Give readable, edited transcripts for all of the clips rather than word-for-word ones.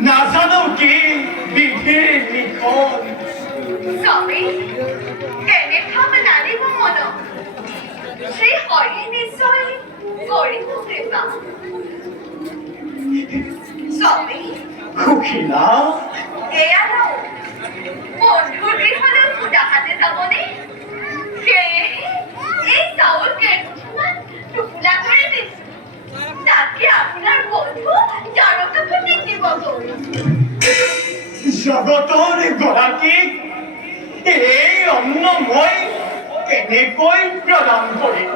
নাজানো কি বিধিৰ লিখন স্বামী এনে ভাৱ নানিব মন শ্ৰী হৰি নিশ্চয় কৰিব কৃপা স্বামী সুখিলা এয়া লওঁ বন্ধুৰ গৃহলৈ সুদাহাতে যাবনে সেয়েহে এই চাউল কেইমুঠিমান টোপোলা কৰি দিছো তাকে আপোনাৰ বন্ধু তাৰকাপতিক দিবগৈ জগতৰ গৰাকীক এই অন্ন মই কেনেকৈ প্ৰদান কৰিম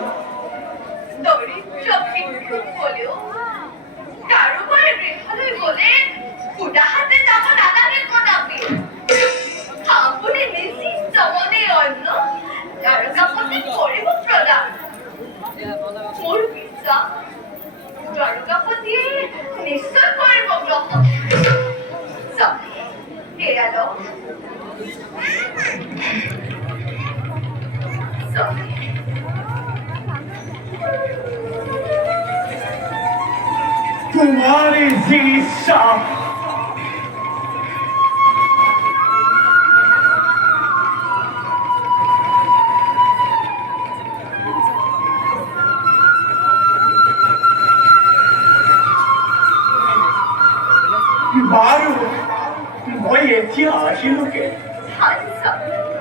দৰিদ্ৰ ভিক্ষুক হ'লেও কাৰোবাৰ গৃহলৈ গ'লে সুদাহাতে যাব নালাগে কদাপি আপুনি নিশ্চিন্ত মনে অন্ন তাৰকাপতিক কৰিব প্ৰদান মোৰ বিশ্বাস তাৰকাপতিয়ে নিশ্চয় কৰিব গ্ৰহণ এয়া লওক তোমাৰে যি ইচ্ছা বাৰু মই এতিয়া আহিলোকে ভাল স্বামী